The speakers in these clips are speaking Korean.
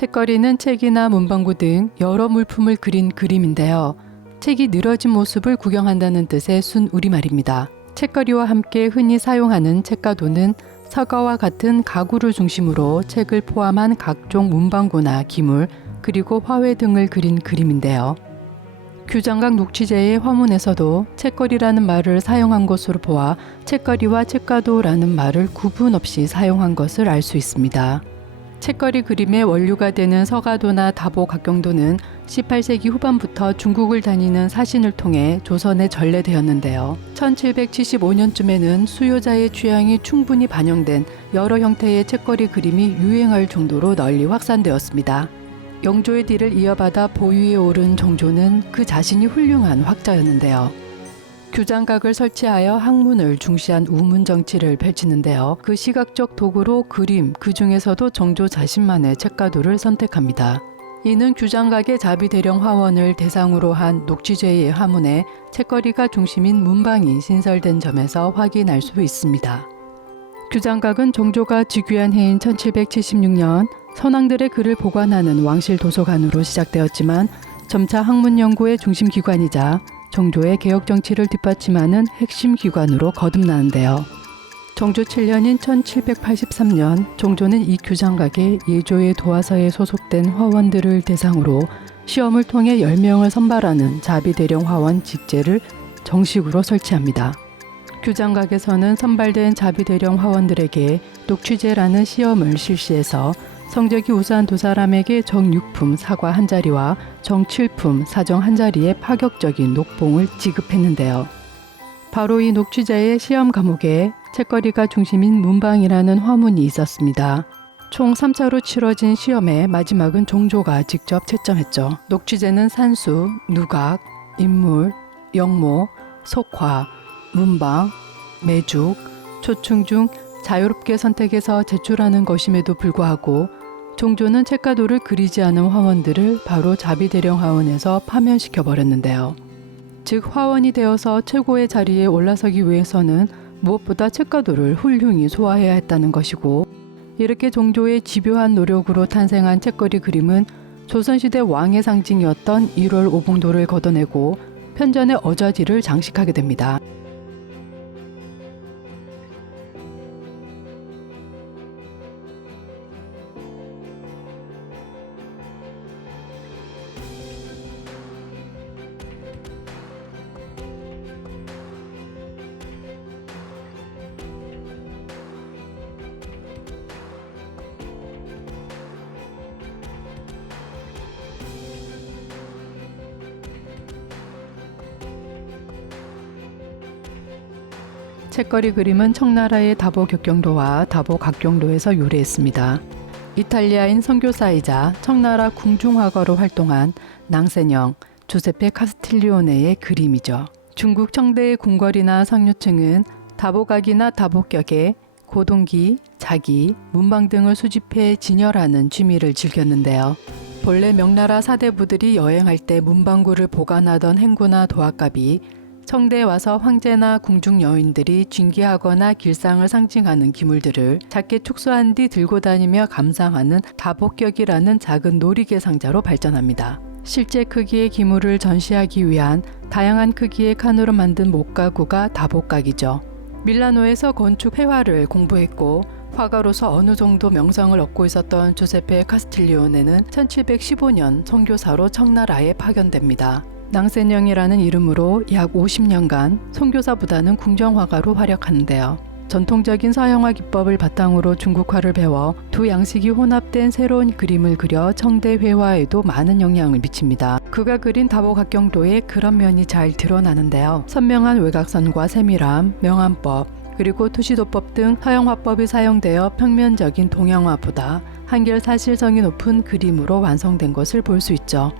책거리는 책이나 문방구 등 여러 물품을 그린 그림인데요. 책이 늘어진 모습을 구경한다는 뜻의 순 우리말입니다. 책거리와 함께 흔히 사용하는 책가도는 서가와 같은 가구를 중심으로 책을 포함한 각종 문방구나 기물, 그리고 화훼 등을 그린 그림인데요. 규장각 녹취제의 화문에서도 책거리라는 말을 사용한 것으로 보아 책거리와 책가도라는 말을 구분 없이 사용한 것을 알 수 있습니다. 책거리 그림의 원류가 되는 서가도나 다보각경도는 18세기 후반부터 중국을 다니는 사신을 통해 조선에 전래되었는데요. 1775년쯤에는 수요자의 취향이 충분히 반영된 여러 형태의 책거리 그림이 유행할 정도로 널리 확산되었습니다. 영조의 뒤를 이어받아 보위에 오른 정조는 그 자신이 훌륭한 학자였는데요. 규장각을 설치하여 학문을 중시한 우문 정치를 펼치는데요. 그 시각적 도구로 그림, 그 중에서도 정조 자신만의 책가도를 선택합니다. 이는 규장각의 자비대령 화원을 대상으로 한 녹취제의 화문에 책거리가 중심인 문방이 신설된 점에서 확인할 수 있습니다. 규장각은 정조가 즉위한 해인 1776년 선왕들의 글을 보관하는 왕실 도서관으로 시작되었지만 점차 학문 연구의 중심 기관이자 정조의 개혁 정치를 뒷받침하는 핵심 기관으로 거듭나는데요. 정조 7년인 1783년 정조는 이 규장각에 예조의 도화서에 소속된 화원들을 대상으로 시험을 통해 10명을 선발하는 자비대령 화원 직제를 정식으로 설치합니다. 규장각에서는 선발된 자비대령 화원들에게 녹취제라는 시험을 실시해서 성적이 우수한 두 사람에게 정6품 사과 한 자리와 정7품 사정 한 자리의 파격적인 녹봉을 지급했는데요. 바로 이 녹취제의 시험 과목에 책거리가 중심인 문방이라는 화문이 있었습니다. 총 3차로 치러진 시험의 마지막은 정조가 직접 채점했죠. 녹취제는 산수, 누각, 인물, 영모, 속화, 문방, 매죽, 초충 중 자유롭게 선택해서 제출하는 것임에도 불구하고 정조는 책가도를 그리지 않은 화원들을 바로 자비대령 화원에서 파면시켜 버렸는데요. 즉 화원이 되어서 최고의 자리에 올라서기 위해서는 무엇보다 책가도를 훌륭히 소화해야 했다는 것이고, 이렇게 정조의 집요한 노력으로 탄생한 책거리 그림은 조선시대 왕의 상징이었던 1월 오봉도를 걷어내고 편전의 어좌지를 장식하게 됩니다. 책거리 그림은 청나라의 다보격경도와 다보각경도에서 유래했습니다. 이탈리아인 선교사이자 청나라 궁중화가로 활동한 낭세녕, 주세페 카스틸리오네의 그림이죠. 중국 청대의 궁궐이나 상류층은 다보각이나 다보격에 고동기, 자기, 문방 등을 수집해 진열하는 취미를 즐겼는데요. 본래 명나라 사대부들이 여행할 때 문방구를 보관하던 행구나 도합갑이 청대에 와서 황제나 궁중 여인들이 징기하거나 길상을 상징하는 기물들을 작게 축소한 뒤 들고 다니며 감상하는 다복격이라는 작은 놀이개 상자로 발전합니다. 실제 크기의 기물을 전시하기 위한 다양한 크기의 칸으로 만든 목가구가 다복각이죠. 밀라노에서 건축 회화를 공부했고 화가로서 어느 정도 명성을 얻고 있었던 주세페 카스틸리오네는 1715년 선교사로 청나라에 파견됩니다. 낭세녕이라는 이름으로 약 50년간 선교사보다는 궁정화가로 활약하는데요. 전통적인 서양화 기법을 바탕으로 중국화를 배워 두 양식이 혼합된 새로운 그림을 그려 청대 회화에도 많은 영향을 미칩니다. 그가 그린 다보각경도에 그런 면이 잘 드러나는데요. 선명한 외곽선과 세밀함, 명암법, 그리고 투시도법 등 서양화법이 사용되어 평면적인 동양화보다 한결 사실성이 높은 그림으로 완성된 것을 볼 수 있죠.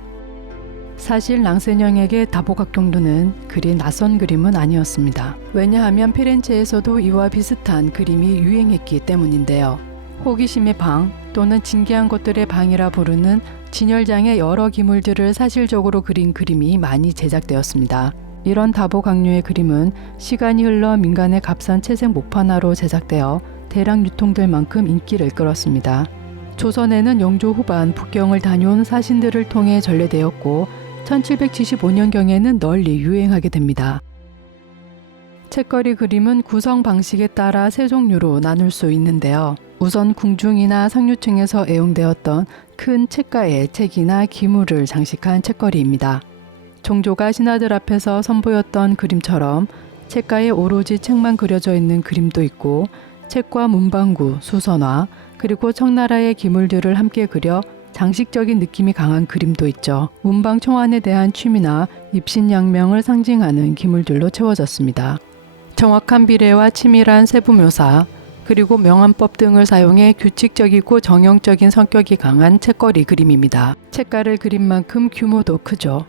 사실 낭세녕에게 다보각경도는 그리 낯선 그림은 아니었습니다. 왜냐하면 피렌체에서도 이와 비슷한 그림이 유행했기 때문인데요. 호기심의 방 또는 진기한 것들의 방이라 부르는 진열장의 여러 기물들을 사실적으로 그린 그림이 많이 제작되었습니다. 이런 다보각류의 그림은 시간이 흘러 민간의 값싼 채색 목판화로 제작되어 대량 유통될 만큼 인기를 끌었습니다. 조선에는 영조 후반 북경을 다녀온 사신들을 통해 전래되었고 1775년경에는 널리 유행하게 됩니다. 책거리 그림은 구성 방식에 따라 세 종류로 나눌 수 있는데요. 우선 궁중이나 상류층에서 애용되었던 큰 책가에 책이나 기물을 장식한 책거리입니다. 종조가 신하들 앞에서 선보였던 그림처럼 책가에 오로지 책만 그려져 있는 그림도 있고 책과 문방구, 수선화, 그리고 청나라의 기물들을 함께 그려 장식적인 느낌이 강한 그림도 있죠. 문방 청환에 대한 취미나 입신양명을 상징하는 기물들로 채워졌습니다. 정확한 비례와 치밀한 세부 묘사, 그리고 명암법 등을 사용해 규칙적이고 정형적인 성격이 강한 책거리 그림입니다. 책가를 그린 만큼 규모도 크죠.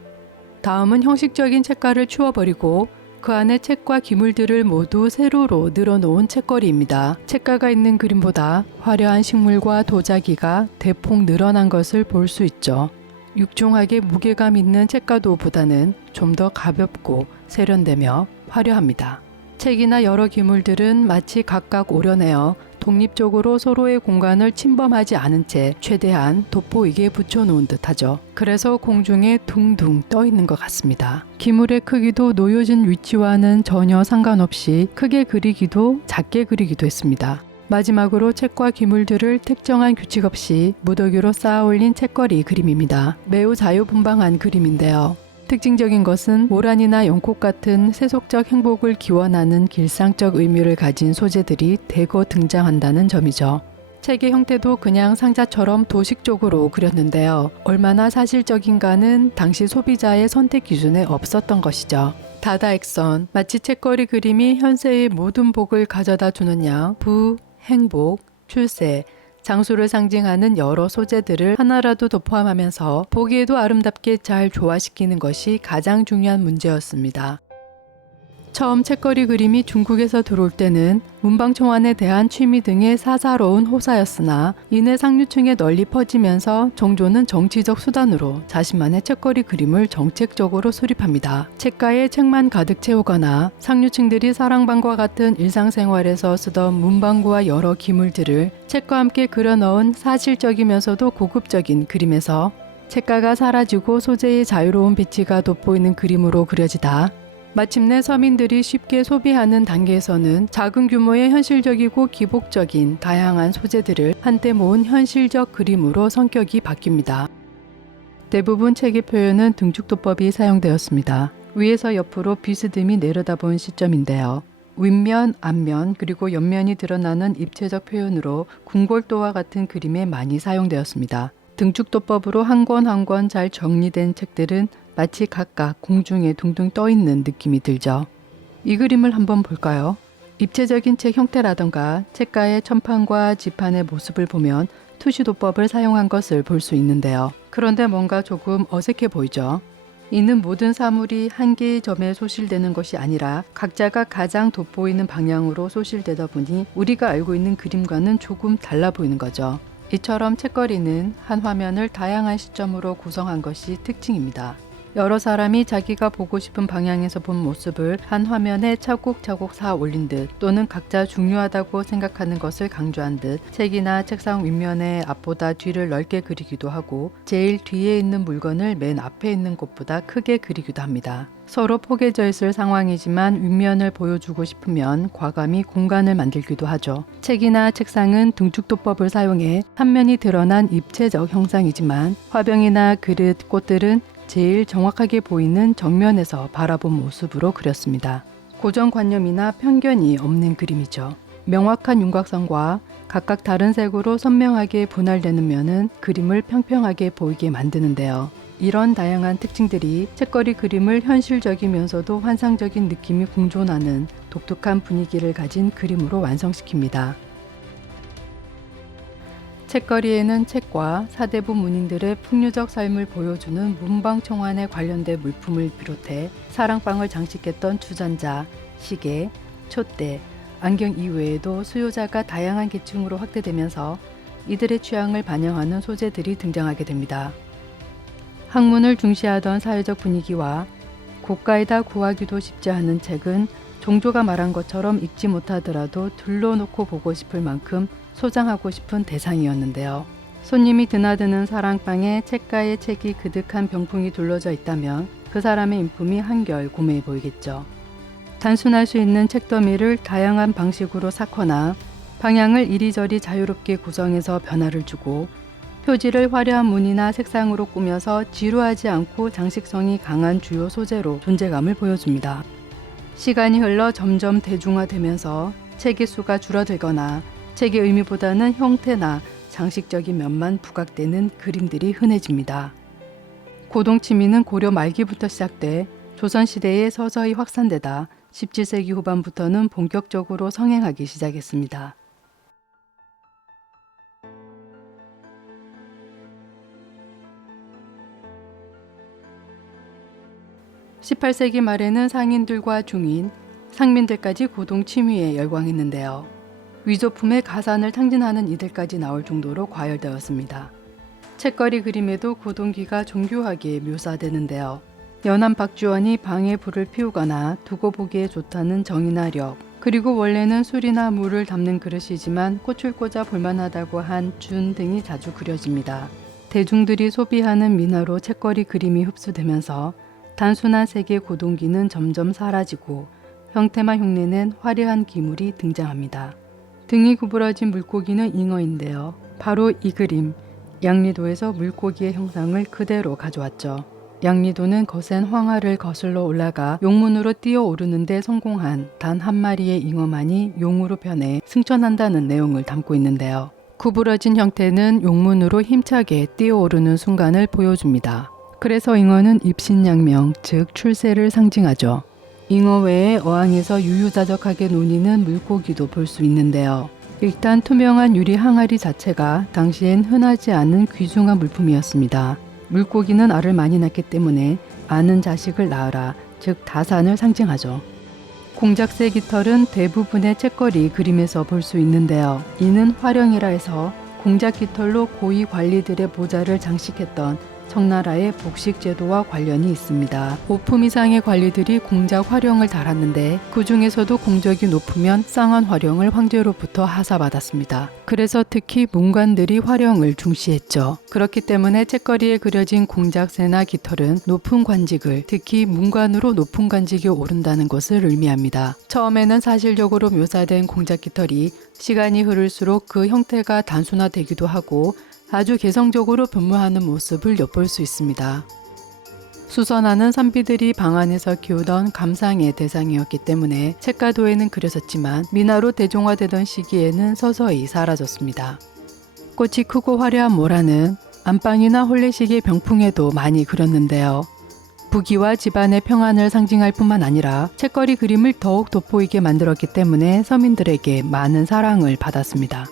다음은 형식적인 책가를 치워버리고 그 안에 책과 기물들을 모두 세로로 늘어놓은 책거리입니다. 책가가 있는 그림보다 화려한 식물과 도자기가 대폭 늘어난 것을 볼 수 있죠. 육중하게 무게감 있는 책가도보다는 좀 더 가볍고 세련되며 화려합니다. 책이나 여러 기물들은 마치 각각 오려내어 독립적으로 서로의 공간을 침범하지 않은 채 최대한 돋보이게 붙여놓은 듯하죠. 그래서 공중에 둥둥 떠 있는 것 같습니다. 기물의 크기도 놓여진 위치와는 전혀 상관없이 크게 그리기도 작게 그리기도 했습니다. 마지막으로 책과 기물들을 특정한 규칙 없이 무더기로 쌓아 올린 책거리 그림입니다. 매우 자유분방한 그림인데요. 특징적인 것은 모란이나 연꽃 같은 세속적 행복을 기원하는 길상적 의미를 가진 소재들이 대거 등장한다는 점이죠. 책의 형태도 그냥 상자처럼 도식적으로 그렸는데요. 얼마나 사실적인가는 당시 소비자의 선택 기준에 없었던 것이죠. 다다익선, 마치 책거리 그림이 현세의 모든 복을 가져다 주는 양, 부, 행복, 출세, 장수를 상징하는 여러 소재들을 하나라도 더 포함하면서 보기에도 아름답게 잘 조화시키는 것이 가장 중요한 문제였습니다. 처음 책거리 그림이 중국에서 들어올 때는 문방청환에 대한 취미 등의 사사로운 호사였으나 이내 상류층에 널리 퍼지면서 종조는 정치적 수단으로 자신만의 책거리 그림을 정책적으로 수립합니다. 책가에 책만 가득 채우거나 상류층들이 사랑방과 같은 일상생활에서 쓰던 문방구와 여러 기물들을 책과 함께 그려넣은 사실적이면서도 고급적인 그림에서 책가가 사라지고 소재의 자유로운 빛이가 돋보이는 그림으로 그려지다 마침내 서민들이 쉽게 소비하는 단계에서는 작은 규모의 현실적이고 기복적인 다양한 소재들을 한때 모은 현실적 그림으로 성격이 바뀝니다. 대부분 책의 표현은 등축도법이 사용되었습니다. 위에서 옆으로 비스듬히 내려다본 시점인데요. 윗면, 앞면, 그리고 옆면이 드러나는 입체적 표현으로 궁궐도와 같은 그림에 많이 사용되었습니다. 등축도법으로 한 권 한 권 잘 정리된 책들은 마치 각각 공중에 둥둥 떠 있는 느낌이 들죠. 이 그림을 한번 볼까요? 입체적인 책 형태라던가 책가의 천판과 지판의 모습을 보면 투시도법을 사용한 것을 볼 수 있는데요. 그런데 뭔가 조금 어색해 보이죠? 이는 모든 사물이 한 개의 점에 소실되는 것이 아니라 각자가 가장 돋보이는 방향으로 소실되다 보니 우리가 알고 있는 그림과는 조금 달라 보이는 거죠. 이처럼 책거리는 한 화면을 다양한 시점으로 구성한 것이 특징입니다. 여러 사람이 자기가 보고 싶은 방향에서 본 모습을 한 화면에 차곡차곡 쌓아 올린 듯 또는 각자 중요하다고 생각하는 것을 강조한 듯 책이나 책상 윗면에 앞보다 뒤를 넓게 그리기도 하고 제일 뒤에 있는 물건을 맨 앞에 있는 곳보다 크게 그리기도 합니다. 서로 포개져 있을 상황이지만 윗면을 보여주고 싶으면 과감히 공간을 만들기도 하죠. 책이나 책상은 등축도법을 사용해 삼면이 드러난 입체적 형상이지만 화병이나 그릇, 꽃들은 제일 정확하게 보이는 정면에서 바라본 모습으로 그렸습니다. 고정관념이나 편견이 없는 그림이죠. 명확한 윤곽선과 각각 다른 색으로 선명하게 분할되는 면은 그림을 평평하게 보이게 만드는데요. 이런 다양한 특징들이 책거리 그림을 현실적이면서도 환상적인 느낌이 공존하는 독특한 분위기를 가진 그림으로 완성시킵니다. 책거리에는 책과 사대부 문인들의 풍류적 삶을 보여주는 문방청환에 관련된 물품을 비롯해 사랑방을 장식했던 주전자, 시계, 촛대, 안경 이외에도 수요자가 다양한 계층으로 확대되면서 이들의 취향을 반영하는 소재들이 등장하게 됩니다. 학문을 중시하던 사회적 분위기와 고가에다 구하기도 쉽지 않은 책은 종조가 말한 것처럼 읽지 못하더라도 둘러놓고 보고 싶을 만큼 소장하고 싶은 대상이었는데요. 손님이 드나드는 사랑방에 책가의 책이 그득한 병풍이 둘러져 있다면 그 사람의 인품이 한결 고매해 보이겠죠. 단순할 수 있는 책더미를 다양한 방식으로 삭거나 방향을 이리저리 자유롭게 구성해서 변화를 주고 표지를 화려한 무늬나 색상으로 꾸며서 지루하지 않고 장식성이 강한 주요 소재로 존재감을 보여줍니다. 시간이 흘러 점점 대중화되면서 책의 수가 줄어들거나 책의 의미보다는 형태나 장식적인 면만 부각되는 그림들이 흔해집니다. 고동치미는 고려 말기부터 시작돼 조선시대에 서서히 확산되다 17세기 후반부터는 본격적으로 성행하기 시작했습니다. 18세기 말에는 상인들과 중인, 상민들까지 고동치미에 열광했는데요. 위조품의 가산을 탕진하는 이들까지 나올 정도로 과열되었습니다. 책거리 그림에도 고동기가 정교하게 묘사되는데요. 연안 박주원이 방에 불을 피우거나 두고 보기에 좋다는 정인화력, 그리고 원래는 술이나 물을 담는 그릇이지만 꽃을 꽂아 볼만하다고 한 준 등이 자주 그려집니다. 대중들이 소비하는 민화로 책거리 그림이 흡수되면서 단순한 색의 고동기는 점점 사라지고 형태만 흉내낸 화려한 기물이 등장합니다. 등이 구부러진 물고기는 잉어인데요. 바로 이 그림, 양리도에서 물고기의 형상을 그대로 가져왔죠. 양리도는 거센 황하를 거슬러 올라가 용문으로 뛰어오르는 데 성공한 단 한 마리의 잉어만이 용으로 변해 승천한다는 내용을 담고 있는데요. 구부러진 형태는 용문으로 힘차게 뛰어오르는 순간을 보여줍니다. 그래서 잉어는 입신양명, 즉 출세를 상징하죠. 잉어 외에 어항에서 유유자적하게 논이는 물고기도 볼 수 있는데요. 일단 투명한 유리 항아리 자체가 당시엔 흔하지 않은 귀중한 물품이었습니다. 물고기는 알을 많이 낳기 때문에 아는 자식을 낳으라, 즉 다산을 상징하죠. 공작새 깃털은 대부분의 책거리 그림에서 볼 수 있는데요. 이는 활용이라 해서 공작 깃털로 고위 관리들의 모자를 장식했던 청나라의 복식 제도와 관련이 있습니다. 5품 이상의 관리들이 공작 활용을 달았는데 그 중에서도 공적이 높으면 쌍한 활용을 황제로부터 하사받았습니다. 그래서 특히 문관들이 활용을 중시했죠. 그렇기 때문에 책거리에 그려진 공작새나 깃털은 높은 관직을, 특히 문관으로 높은 관직에 오른다는 것을 의미합니다. 처음에는 사실적으로 묘사된 공작 깃털이 시간이 흐를수록 그 형태가 단순화되기도 하고 아주 개성적으로 변모하는 모습을 엿볼 수 있습니다. 수선화는 선비들이 방 안에서 키우던 감상의 대상이었기 때문에 책가도에는 그려졌지만 민화로 대중화되던 시기에는 서서히 사라졌습니다. 꽃이 크고 화려한 모라는 안방이나 혼례식의 병풍에도 많이 그렸는데요. 부귀와 집안의 평안을 상징할 뿐만 아니라 책거리 그림을 더욱 돋보이게 만들었기 때문에 서민들에게 많은 사랑을 받았습니다.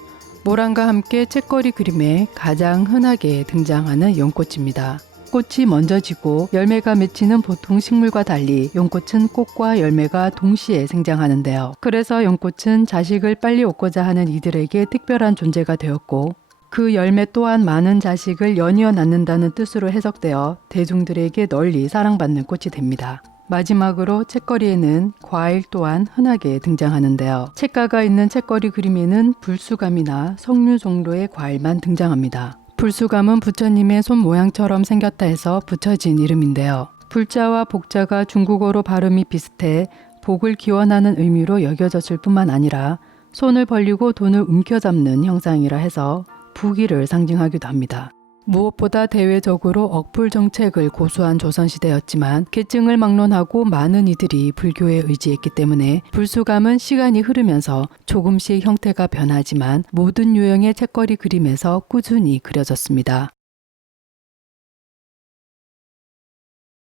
모란과 함께 책거리 그림에 가장 흔하게 등장하는 연꽃입니다. 꽃이 먼저 지고 열매가 맺히는 보통 식물과 달리 연꽃은 꽃과 열매가 동시에 생장하는데요. 그래서 연꽃은 자식을 빨리 얻고자 하는 이들에게 특별한 존재가 되었고 그 열매 또한 많은 자식을 연이어 낳는다는 뜻으로 해석되어 대중들에게 널리 사랑받는 꽃이 됩니다. 마지막으로 책거리에는 과일 또한 흔하게 등장하는데요. 책가가 있는 책거리 그림에는 불수감이나 석류 종류의 과일만 등장합니다. 불수감은 부처님의 손 모양처럼 생겼다 해서 붙여진 이름인데요. 불자와 복자가 중국어로 발음이 비슷해 복을 기원하는 의미로 여겨졌을 뿐만 아니라 손을 벌리고 돈을 움켜잡는 형상이라 해서 부귀를 상징하기도 합니다. 무엇보다 대외적으로 억불 정책을 고수한 조선시대였지만 계층을 막론하고 많은 이들이 불교에 의지했기 때문에 불수감은 시간이 흐르면서 조금씩 형태가 변하지만 모든 유형의 책거리 그림에서 꾸준히 그려졌습니다.